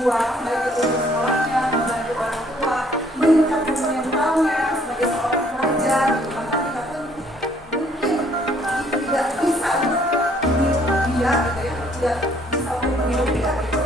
berjuang baik itu untuk sekolahnya, membantu orang tua, meningkatkan mentalnya sebagai seorang pelajar gitu. Bahkan kita pun mungkin tidak bisa untuk meniru dia gitu ya, tidak bisa untuk meniru dia gitu.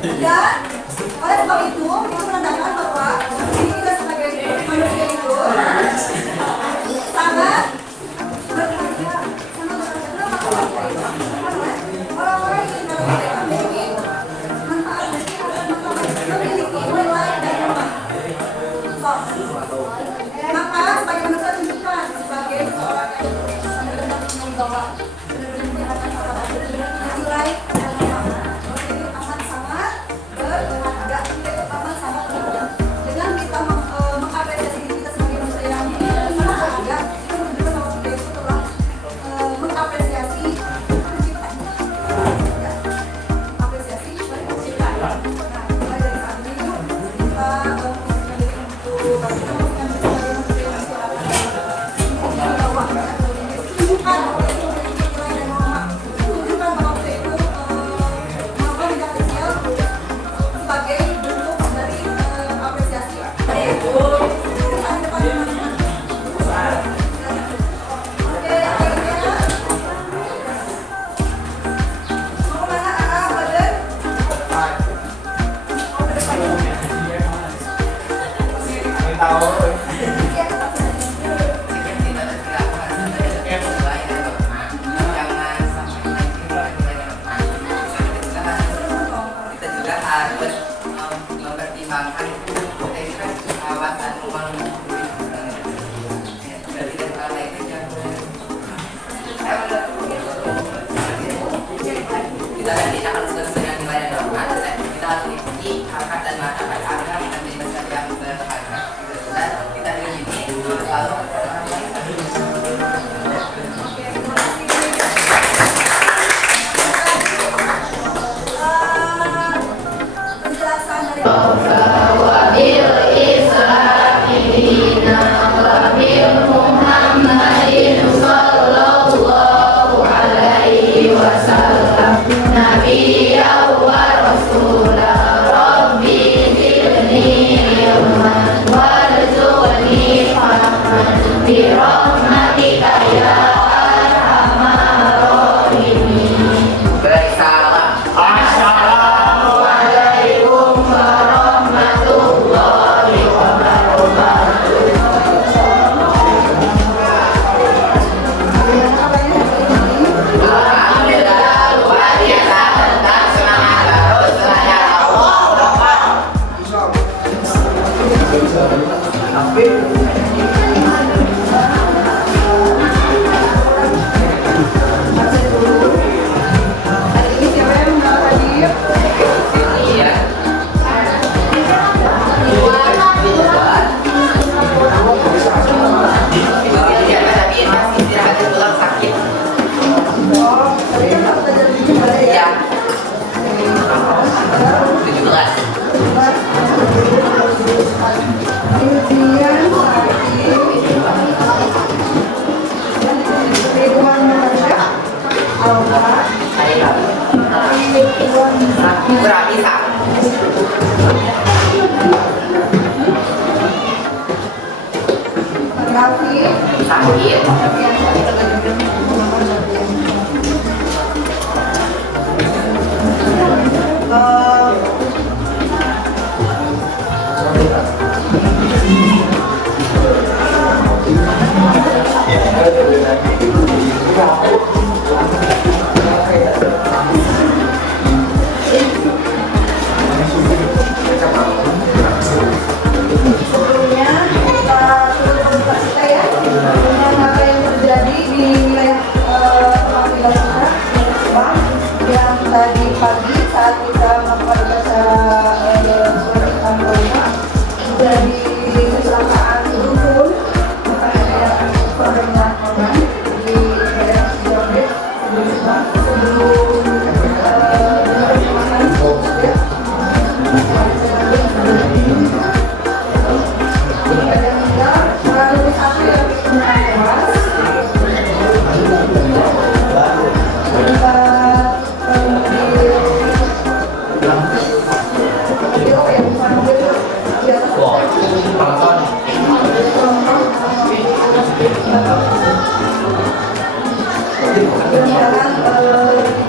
Dan oleh sebab itu menandakan bahwa diri kita sebagai manusia itu sangat berharga, sangat berharga. Orang-orang yang kalau mereka memiliki manfaat dari memiliki nilai dan manfaat. Maka sebagai manusia tunjukkan sebagai seorang yang benar-benar membawa nilai dan manfaat. Ini amat sangat berharga, amat sangat berharga. Dengan kita mengapresiasi diri kita sebagai manusia yang berharga, itu menunjukkan bahwa kita itu telah mengapresiasi penciptanya. Ya, apresiasi penciptanya. Nah, mulai dari saat ini yuk kita memposisikan diri untuk tunjukkan bahwa kita itu melakukan tindak kecil sebagai bentuk dari apresiasi. Oke, akhirnya mau kemana arah badan? Mau ke depan. mempertimbangkan potensi kawasan ruang dari data lainnya kita tidak harus sesuai dengan nilai dan norma, kita harus mengikuti harkat dan martabat agar menjadi manusia yang berharga dan kita ini selalu Penjelasan dari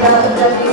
Sekarang tidak terjadi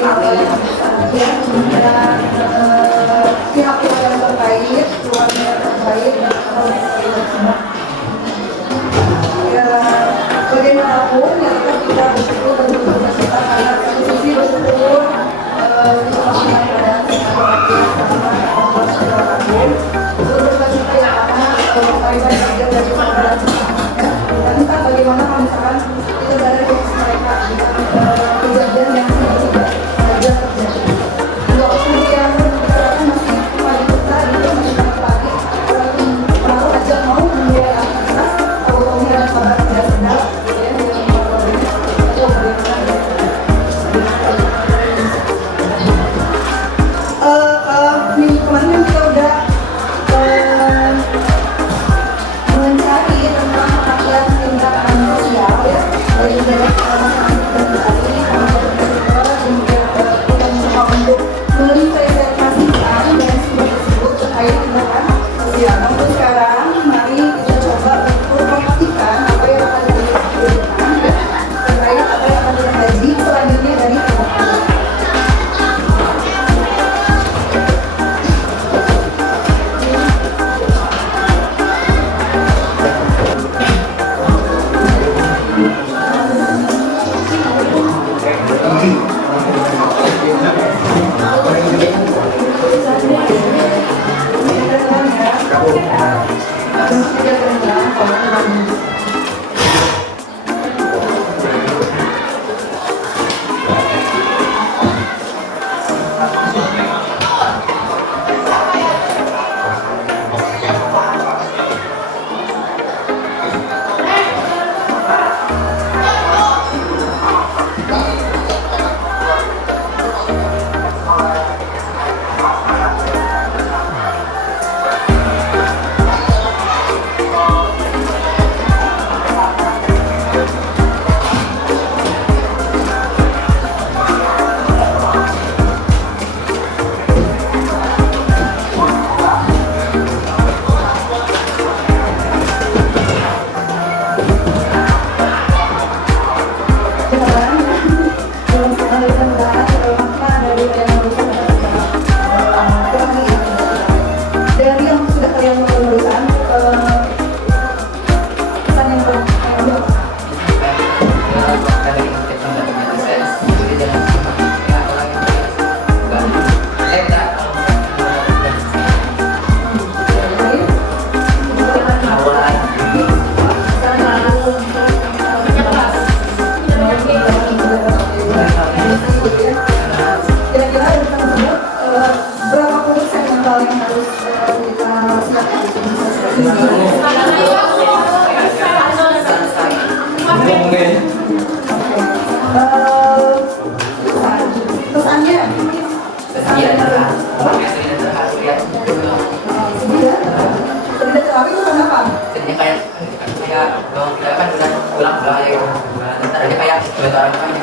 Dari yang sudah kalian lakukan, pesan yang kira-kira berapa persen yang paling harus kita siapkan? Pesannya tidak terapi itu kenapa? Jadinya kayak kita kan udah pulang ya gitu. Ntar aja kayak orang lain.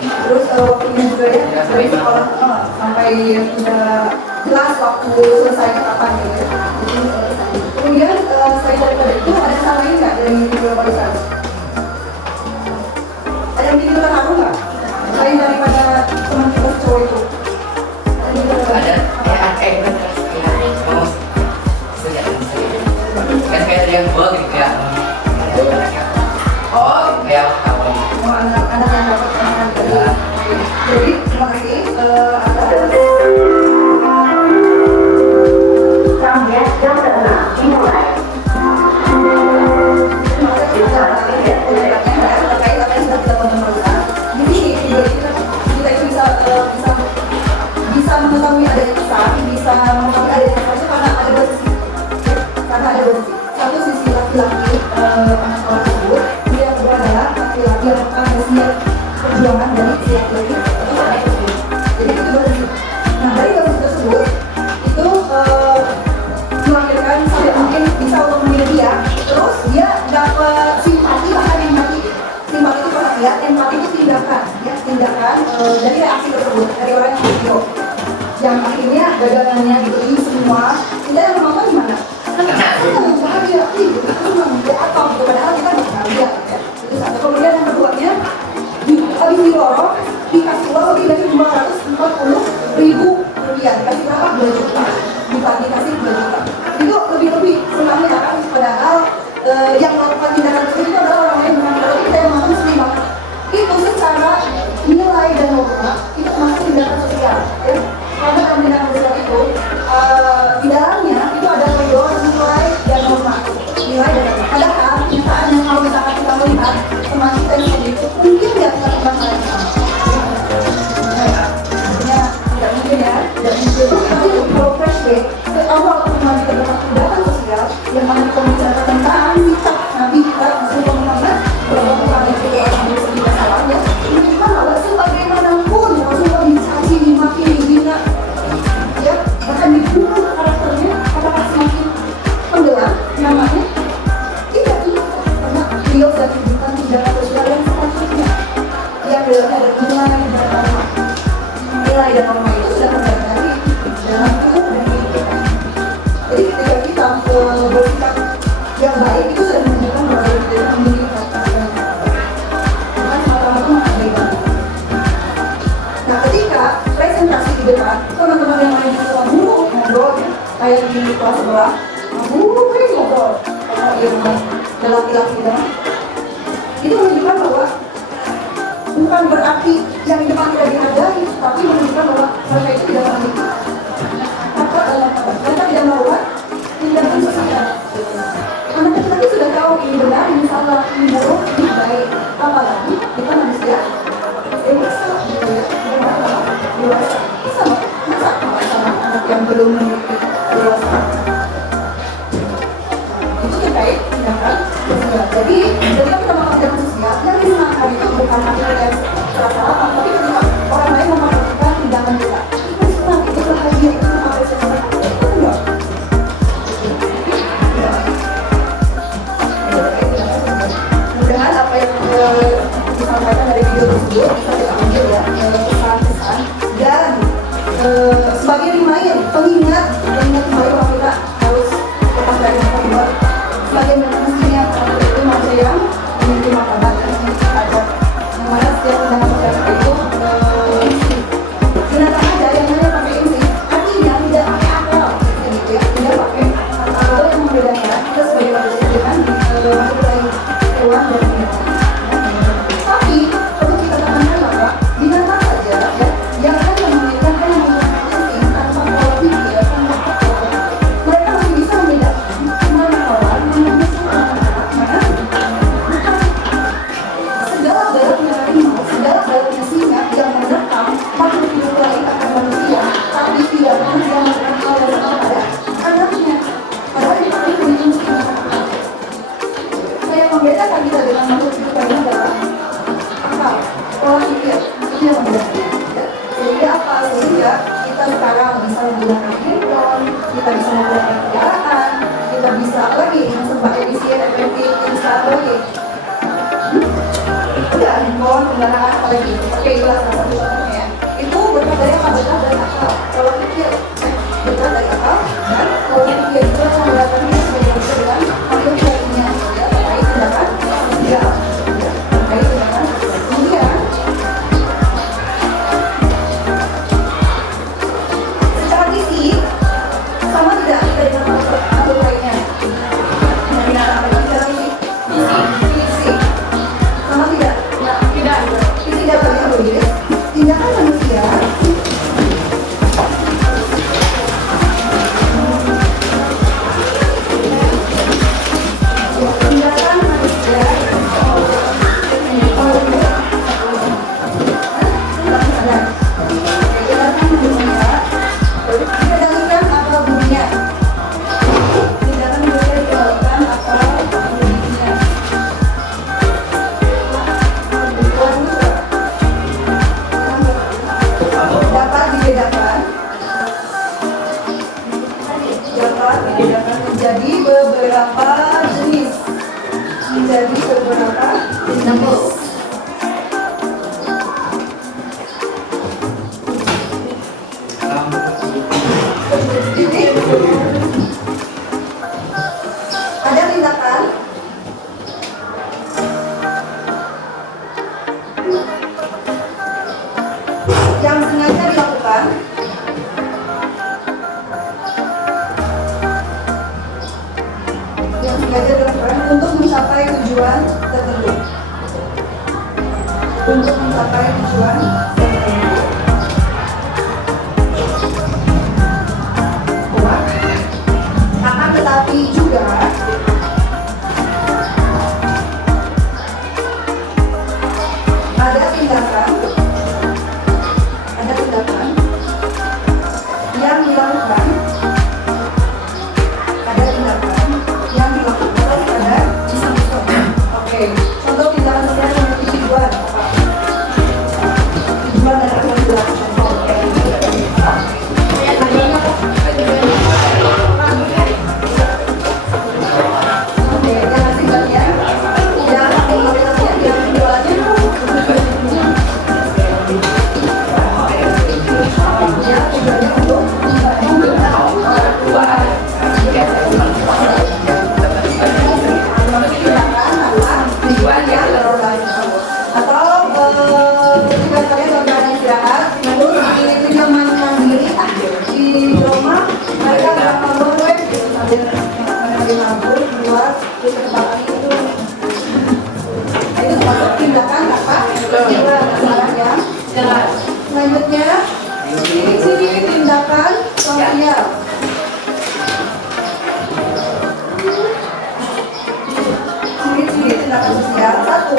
Terus waktunya juga ya dari sekolah sampai sudah jelas waktu selesainya kapan gitu ya. Kemudian selain daripada itu ada yang lain nggak dari video barusan? Ada yang bikin terharu nggak? Selain daripada teman kita cowok itu. Ada kan kayak tadi yang gue gitu kayak kayak apa Anak-anak yang dapat kenangan tadi. Jadi terima kasih atas bisa mengetahui ada kesan, bisa mengetahui ada kesan itu karena ada dua sisi. Karena ada dua sisi. Satu sisi laki-laki anak sekolah tersebut, yang kedua adalah laki-laki yang akan melihat perjuangan dari si laki-laki tersebut. Jadi itu dua sisi. Nah dari dua sisi tersebut itu melahirkan sampai mungkin bisa untuk memilih dia, terus dia dapat simpati bahkan empati. Simpati itu perhatian, empati itu tindakan, ya tindakan dari reaksi tersebut dari orang yang video. Yang akhirnya dagangannya gitu ini semua kita yang menonton gimana? Senang, bahagia, gitu, senang, ya apa gitu, padahal kita nggak bahagia ya. Itu satu. Kemudian yang keduanya habis didorong dikasih uang lebih dari 240.000 rupiah, dikasih berapa? 2 juta, dikasih 2 juta. Itu lebih senangnya kan, padahal yang melakukan tindakan tersebut itu adalah orang lain dengan kalau kita yang menonton sedih banget. Itu secara nilai dan norma itu termasuk tindakan sosial ya. Karena dalam tindakan sosial itu di dalamnya itu ada koridor nilai dan norma, nilai dan norma. Padahal kenyataannya kalau misalkan kita melihat teman kita yang seperti itu mungkin tidak punya teman hal yang sama. Artinya tidak mungkin ya, tidak mungkin. Tapi kalau flashback ke awal teman kita dapat tindakan sosial yang mana kita bicara tentang sikap Nabi kita Rasulullah Muhammad bahwa Tuhan itu tidak salah ya. Ini mana sebagaimanapun Rasulullah dicaci, dimaki, dihina, ya bahkan dibunuh karakternya, apakah semakin tenggelam namanya? Tidak itu karena beliau sudah tunjukkan tindakan sosial yang sepatutnya yang dalamnya ada nilai dan norma. Nilai dan norma itu sudah terjadi dalam tubuh dan hidup kita. Jadi ketika kita bersikap yang baik itu sudah menunjukkan bahwa kita memiliki karakter bukan semata-mata mengabaikan. Nah ketika presentasi di depan teman-teman yang lain di sekolah ngobrol ya, kayak di kelas sebelah ngobrol sama dia bukan laki-laki kita itu menunjukkan bahwa bukan berarti yang di depan tidak dihargai, tapi menunjukkan bahwa mereka itu tidak memiliki mereka tidak melakukan tindakan sosial. Anak laki-laki sudah tahu ini benar, ini salah, ini buruk, ini baik. Apalagi kita manusia dewasa, dewasa, sama. Masa belum memiliki kedewasaan. Itu terkait tindakan sosial. Jadi ketika kita melakukan tindakan sosial, yang disenangkan itu bukan hasil yang terasa apa, tapi ketika orang lain melakukan tindakan kita, itu senang, itu bahagia, itu mengapresiasi. Itu enggak. Mudah-mudahan apa yang disampaikan dari video tersebut bisa kita ambil ya pesan-pesan dan sebagai reminder, pengingat kembali bahwa kita harus lepas dari narkoba sebagai manusia yang remaja yang memiliki martabat dan memiliki adab, yang mana setiap tindakan sosial itu tindakan ada yang hanya pakai insting, artinya tidak pakai akal, gitu ya, tidak pakai akal yang membedakan kita sebagai manusia dengan makhluk lain, hewan dan binatang. Tapi perlu kita tekankan bahwa binatang saja ya yang hanya memiliki insting tanpa pola pikir, tanpa akal, mereka masih bisa membedakan mana kawan, mana musuh, mana segala galaknya harimau, segala galaknya singa yang menerkam makhluk hidup lain akan manusia, tapi tidak pernah melakukan hal yang sama pada anaknya. Padahal itu punya insting. Yang membedakan kita dengan makhluk hidup lain adalah akal, pola pikir, itu yang membedakan. Ya. Sehingga apa? Sehingga kita sekarang bisa menggunakan handphone, kita bisa menggunakan kendaraan, kita bisa lagi dengan serba efisien, efektif, instan lagi. Udah handphone, kendaraan, apa lagi? Oke, itu salah satu contohnya. Itu berkat dari apa? Berkat dari akal, pola pikir, berkat dari akal dan pola pikir. Itu yang membedakan kita sebagai manusia dengan makhluk lainnya. Ya, terkait tindakan sosial, ya, terkait tindakan sosial. Kemudian secara fisik sama tidak kita dengan makhluk lainnya? Dengan binatang lain secara fisik, fisik sama tidak? Tidak. Fisik dapat yang berbeda. Tindakan manusia tindakan manusia dikendalikan akal budinya. Tindakan manusia dikendalikan akal budinya. Dapat dibedakan menjadi beberapa jenis. Menjadi beberapa jenis. Jadi ada tindakan yang sengaja dilakukan untuk mencapai tujuan tertentu. Untuk mencapai tujuan tertentu. Akan tetapi juga ada tindakan yang dilakukan pada bersangkutan. Oke, contoh tindakan sosial yang memiliki tujuan apa? Tujuan dan akan dilakukan. Oke, yang akibatnya yang jualannya ya tujuannya untuk atau ketika kalian melakukan istirahat terus di nyaman mandiri di rumah mereka melakukan web sambil menemani lampu keluar terus ke tempat itu termasuk tindakan apa? Tindakan yang jelas. Selanjutnya ciri-ciri tindakan sosial. Ciri-ciri tindakan sosial satu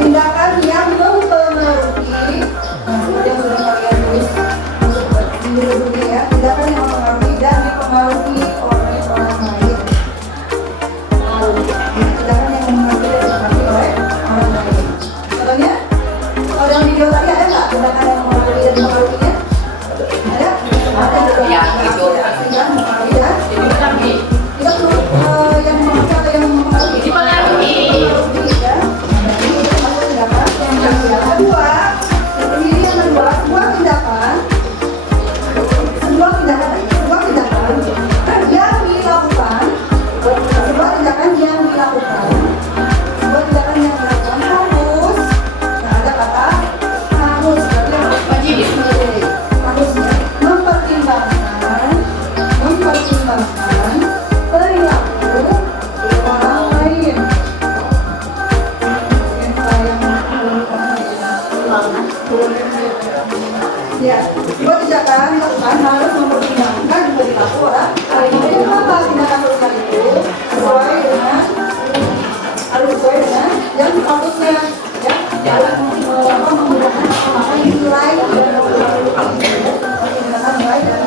tindakan yang mempengaruhi Kalau dalam video tadi ada nggak tindakan yang mempengaruhi dan mempengaruhinya? Ada? Ada juga. Ya, itu. Yang mempengaruhi ya. Kita tuh yang mempengaruhi atau yang mempengaruhi? Dipengaruhi. Mempengaruhi ya. Jadi itu masuk tindakan yang kedua. Ini yang kedua, sebuah tindakan yang dilakukan harus, nah ada kata harus, berarti Wajib. harusnya mempertimbangkan perilaku orang lain. Ya, sebuah tindakan dilakukan harus mempertimbangkan perilaku orang lain. Jadi apa tindakan sosial itu sesuai dengan yang harusnya ya menggunakan nilai dan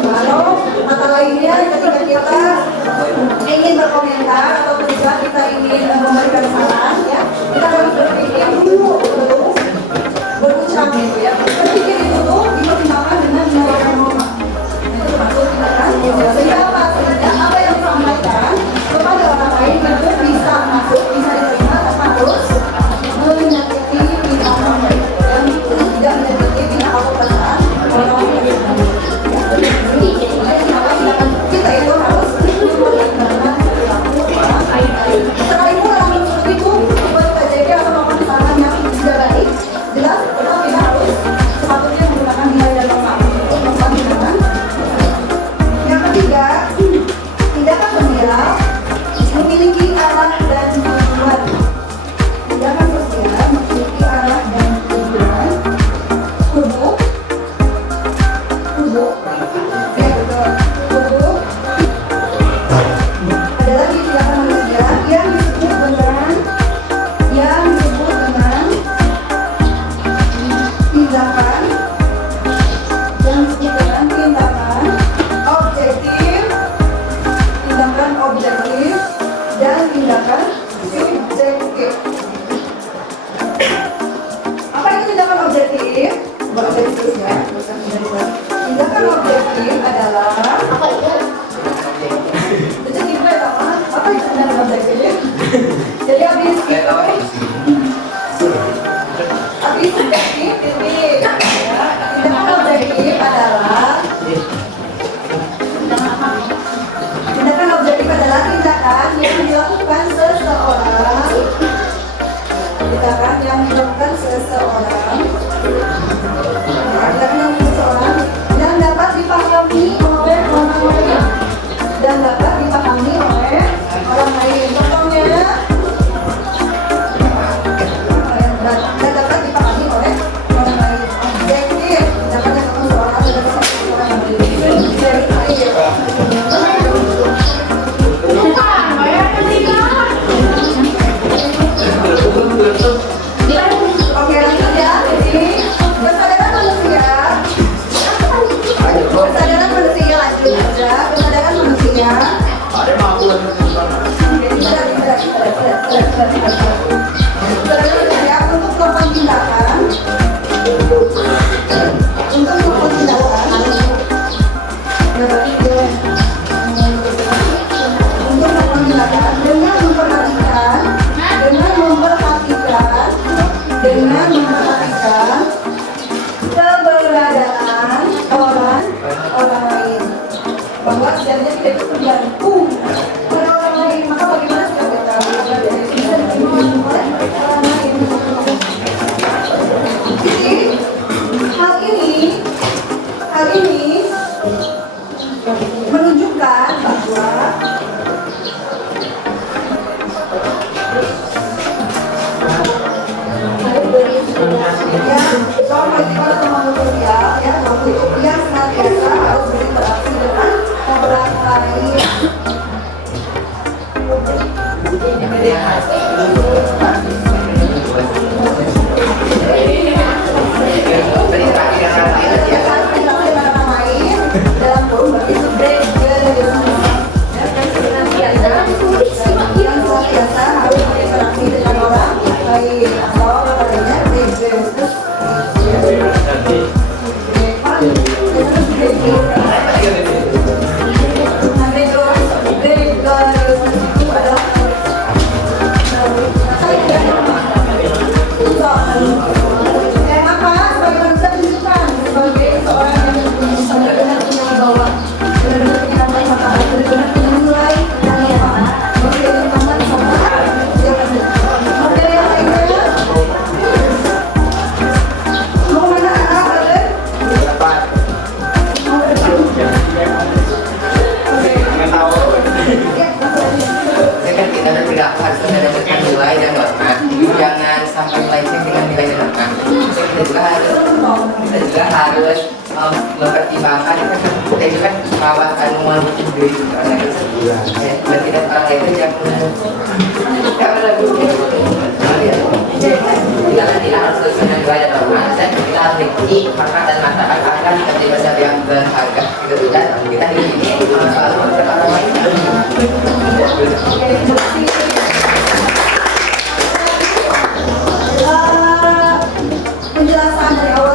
kalau kata lainnya ketika kita ingin berkomentar atau ketika kita ingin memberikan saran ya kita harus berpikir dulu sebelum berucap gitu ya. Berpikir itu tuh dipertimbangkan dengan nilai yang normal. Itu termasuk tindakan sehingga apa? Sehingga apa yang disampaikan kepada orang lain itu bisa masuk, bisa diterima tanpa harus menyakiti pihak orang lain dan tidak menyakiti pihak atau perasaan orang lain. Jadi tindakan kita itu harus mempertimbangkan perilaku orang lain. Sekalipun orang tersebut itu membuat KJP atau melakukan kesalahan yang tidak baik, jelas tetap kita harus sepatutnya menggunakan nilai dan norma untuk melakukan tindakan. Yang ketiga, tindakan sosial memiliki arah dan tujuan. Tindakan sosial memiliki arah dan tujuan. Tubuh, ya betul. Tubuh ada lagi tindakan manusia yang disebut dengan tindakan objektif dan tindakan subjektif. Apa itu tindakan objektif? Objektif ya. Tindakan objektif adalah apa itu? Jadi apa itu tindakan objektif? Jadi habis subjektif titik. Tindakan objektif adalah tindakan objektif adalah tindakan yang dilakukan seseorang dan dapat dipahami oleh orang lain. Contohnya dan dapat dipahami oleh orang lain. Objektif tindakan yang seseorang dan dapat dipahami oleh orang Oke, lanjut ya. Jadi kesadaran manusia untuk melakukan tindakan dengan memperhatikan keberadaan orang lain, bahwa sebenarnya tidak itu tergantung pada orang lain. Maka bagaimana sikap kita bisa diterima oleh orang lain? Jadi hal ini menunjukkan bahwa ya, soal kehidupan teman sosial ya, waktu itu dia senantiasa harus berinteraksi dengan orang lain. Dalam kurung berarti subjek yang senantiasa harus berinteraksi dengan orang lain atau katanya harus mempertimbangkan kita itu kan bahwa kandungan diri dan tidak orang itu yang kita harus sesuai dengan norma dan kita harus mengikuti hak dan martabat agar kebebasan yang berharga gitu dan kita di sini selalu orang lain. Penjelasan dari awal